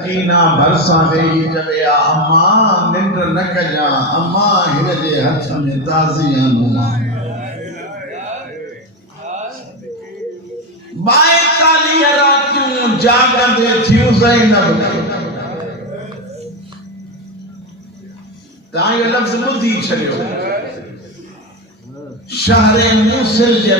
سکینہ بھرساں ویہی چویا اما ننڈ نہ کجاں اما ہن جے ہتھ میں تازیاں نواں 42 راتیوں جاگندے تھیوں زینب تاں یہ لفظ بدھی چھڑیو شہر موصل جے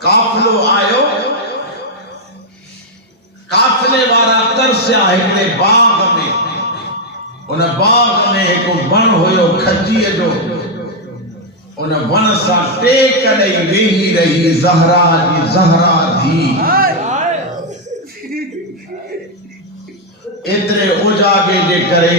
قافلو آیو قافلے وارا ترسیا ہکڑے باغ میں ان باغ میں ایک ون ہویو کھجیء جو ان ون سا ٹیک ڏئی ویہی رہی زہرا جی زہرا دھی ایترے اجاگے جے کرے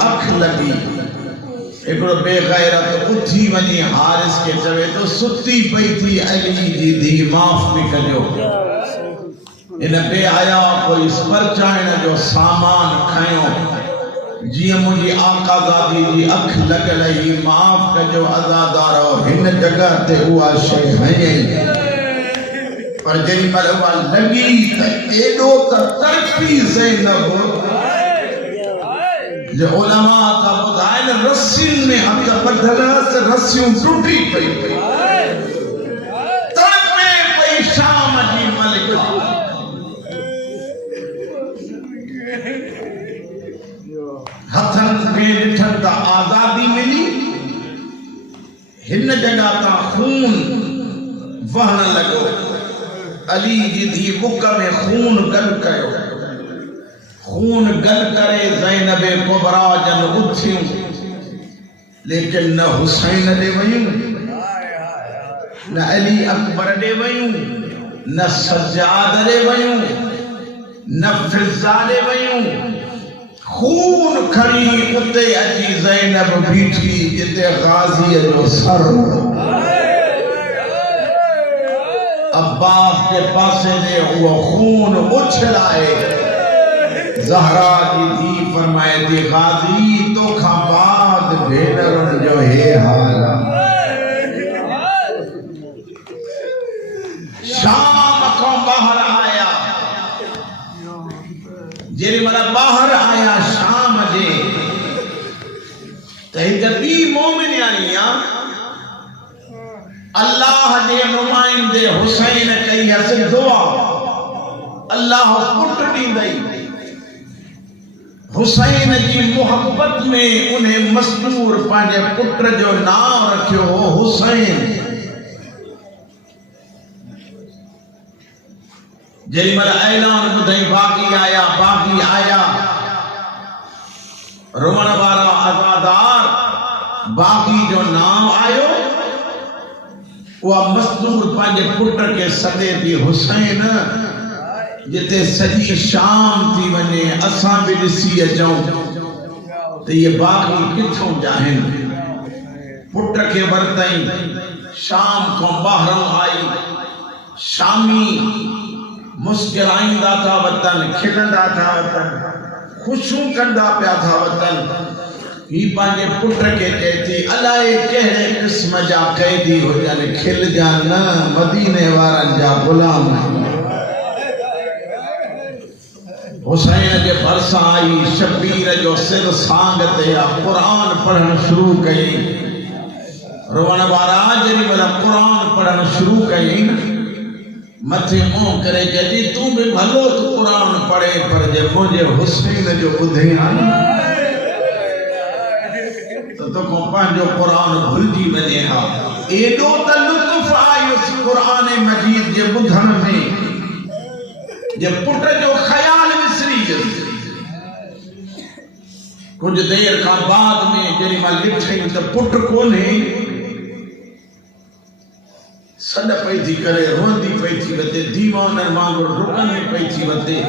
اکھ لڳي ایکڑو بے غیرت اٹھی ونی حارث کے چوے تو ستی پئی تھی علی جی دھی معاف بھی کجو ان بے حیا کوئی پرچائن جو سامان کھایو جی مجھے آقا زادی جی اکھ لگ رہی معاف کجو عزادارو ہن جگہ تے ہوا شے ہے پر جنی ملوا لگی ایڈو ترقی زینب جو علماء کا بدائن رسین میں ہم کا بدھلا سے رسیوں ٹوٹی پئی تڑپے پئی شام جی ملکہ ہتھن میں ڈٹھن کا آزادی ملی ہن جگہ تا خون وہن لگو علی جی دھی بک میں خون گل کیو خون گل کرے زینب کبرا جن اٹھیوں لیکن نہ حسین دے ویوں نہ علی اکبر دے ویوں نہ سجاد دے ویوں نہ فضا دے ویوں خون کھڑی اتے اجی زینب بیٹھی جتے غازی جو سر عباس کے پاسے دے وہ خون اچھلائے زہرا جی دھی فرمائے دی غازی تو کھا بعد بھیڑرن جو ہے حالا شام کو باہر آیا جیری ملا باہر آیا شام جے تہیدبی مومن آئیا اللہ جے نمائندے حسین کئی حسن دعا اللہ پٹ دی دئی حسین جی محبت میں انہیں مستور پانجے پٹر جو نام رکھو ہو حسین جی مل اعلان بدھائی باقی آیا رومن وارا عزادار باقی جو نام آئیو وہ مستور پانجے پٹر کے صدے دی حسین جتے سجی شام تھی ونے اساں بھی ڈسی اچوں تے یہ باقی کتھوں جاہن پٹ کے برتائیں شام کو باہروں آئی شامی مسکرائندہ تھا وطن کھلندہ تھا وطن خوشوں کندہ پیا تھا وطن ہی پانجے پٹ کے کہتی علائے کہنے قسم جا قیدی ہو جانے کھل جانا مدینے وارن جا غلام حسین جے برساں آئی شبیر جو سر سانگتے یا قرآن پڑھن شروع کئی روان وارا جنی بلا قرآن پڑھن شروع کئی متھے موں کرے جدی تو بھی بھلو تو قرآن پڑھے پر جے مجھے حسین جو بدھے آنا تو کو پانجو قرآن بھل جی بنے ہاں ایڈو تا لطف آئی اس قرآن مجید جے بدھن میں جے پٹ جو خیال کچھ دیر کا بعد میں جنہی ماں لکھیں تو پٹ کونے سڑ پئی تھی کرے روندی پئی تھی وتے دیوانر مانگو رکن پئی تھی وتے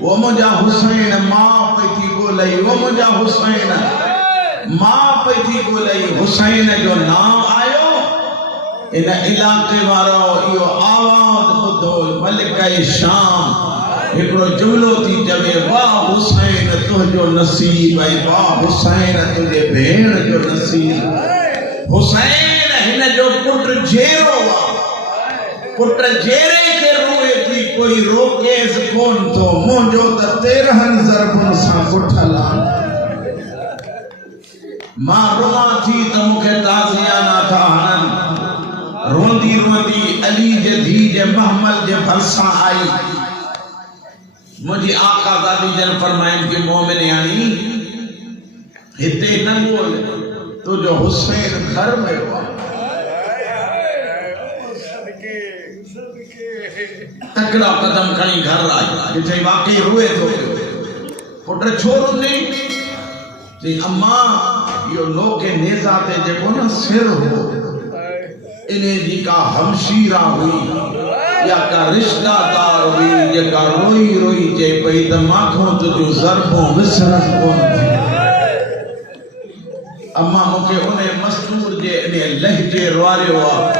وہ مجھا حسین ماں پئی تھی گولئی وہ مجھا حسین ماں پئی تھی گولئی حسین جو نام آئیو ان علاقے وارو یہ آواز بدھو ملکہ شام ایکڑو جملو تھی جبے واہ حسین تجھو نصیب ہے واہ حسین تجھے بھیڑ جو نصیب حسین ہن جو پٹ جیرو وا پٹ جیرے کے روئے تھی کوئی روکیز کون تو مونجو تا 13 ضربن سا کٹھلا ماں رواں تھی تو مکھے تازیانہ تھا ہنن روندی روندی علی جے دھی جے محمل جے بھرساں آئی مجھے آقا دادی جن فرمائن کہ مومن یعنی ہتے ننگول تو جو حسین گھر میں ہوا تکڑا قدم کھڑی گھر آئی جتھے واقعی ہوئے تو پٹر چھوڑو نہیں جی اماں یہ لوگ کے نیزاتے جے کو نا سر ہو انہیں جی کا ہمشیرہ ہوئی یا کا رشتہ دار ہوئی یا کا روئی روئی جے پئی دماغوں تو جو ضربوں وسرت کون تھی اماں مکے انہیں مستور جے انہیں لہجے روارے ہوا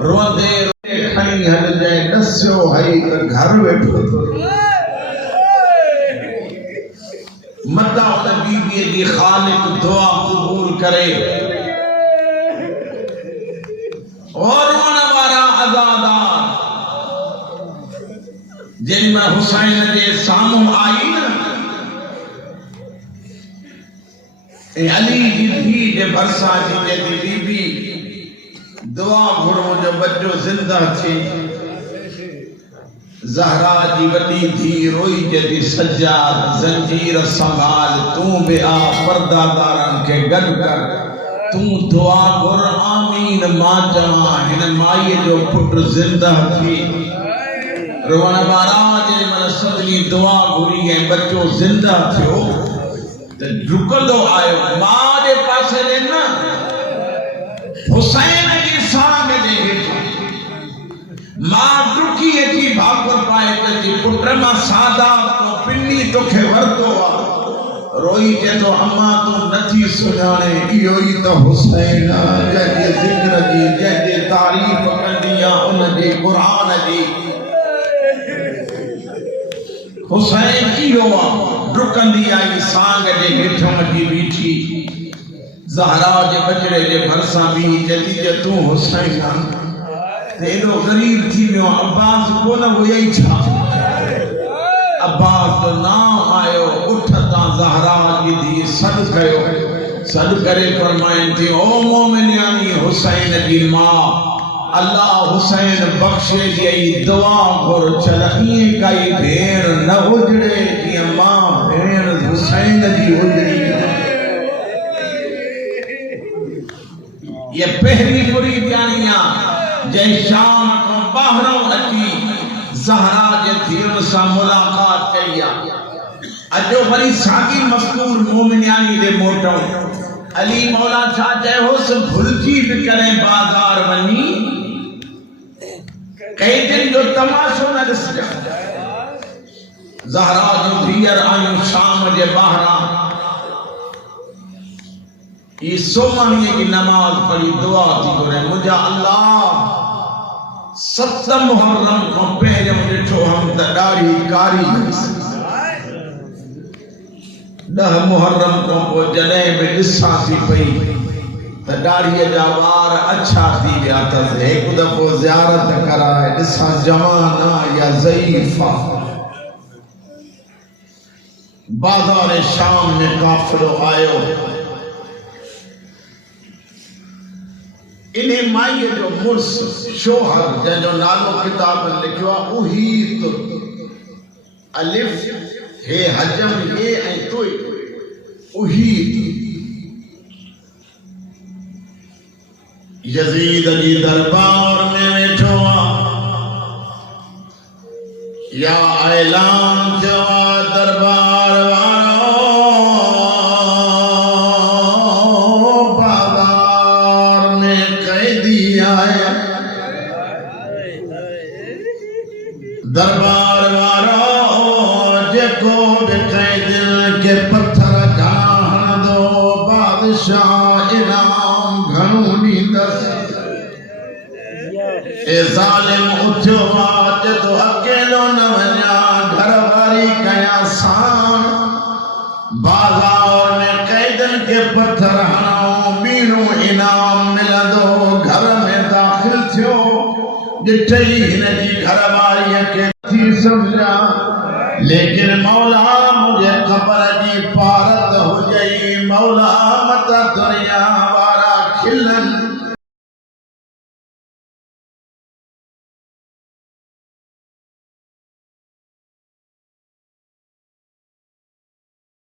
روندے روندے کھنی ہل جائے نسیو ہائی کر گھر بیٹھو تو مدہ نبی بھی دی خالق دعا قبول کرے اور منوارا عزادار جن میں حسین جے ساموں آئی نا اے علی جی بھی جے برسا جی جے دی بی دعا گھڑوں جو بچو زندہ تھی زہرا جی وڈی تھی روئی جدی سجاد زنجیر سنبھال توں بے آ پردہ دارن کے گل کر توں دعا گر آمین ماں جمع ہن مائی جو پھٹ زندہ تھی روان بارا جے من سبنی دعا گری ہے بچو زندہ تھیو تے رکندو آئے ماں دے پاسے دینا حسین کی سانگ دے گی ماں ڈرکی ایتی بھاگر پائے کتی پٹرما سادہ تو پنی تو کھے وردو روئی کے تو اماں تو نتھی سنانے ایوئی تو حسین جہدے ذکر جی جہدے تعریف کندیاں ان جی قرآن جی حسین ایوہ ڈرکندی آئی سانگ جے گھٹوں جی بیٹھی زہرا جے بچڑے جے بھرساں بھی جدی جے تو حسین تیرو غریب تھی میں عباس کو نہ ہوئی چھا عباس تو نام آئے اٹھتا زہرا کی دی صد کرو صد کرے فرمائن تھی او مومن یعنی حسین کی ماں اللہ حسین بخشے دی دعا کر چلائیں کئی بھیر نہ اجڑے کی ماں بھیر حسین دی اجڑی یہ پہلی بری بیانیاں جے شام کو باہروں اچھی زہرا جے دھیر سا ملاقات کیا اجو بری ساگی مفتور مومنیانی دے موٹوں علی مولا چھا جے ہو سب بھلچی بکریں بازار بنی کئی دن جو تماشو نہ رس جا زہرا جو دھیر آئیں شام جے باہروں یہ سومانی کی نماز پڑھی دعا تھی کرے مجھا اللہ 7 محرم کو پہلے مجھے چھو ہم تداری کاری 10 محرم کو جنہیں میں لسا سی پئی تداری جاوار اچھا دی گیا تھا ایک دفعہ زیارت کرائے لسا جوانا یا ضعیفہ بازار شام میں کافر آئے انہیں مائیے جو مرس شوہر جن جو نالو کتاب میں لکھوا اوہیت الف ہے حجم ہے این توئی اوہیت یزید جی دربار میں بیٹھوا یا اعلان جوا دربار وارو دربار وارو جے کو بکھائی دل کے پتھر جہاں دو بادشاہ انعام گھنونی دس اے ظالم اٹھو آج تو اکیلو نہ ونیا گھر باری کیا سان بازار میں قیدن کے پتھر ہناؤں بینوں انعام ملا دو گھر میں داخل تھو جٹھئی ہنے جی گھر باری کے تھی سمجھا لیکن مولا مجھے قبر جی پار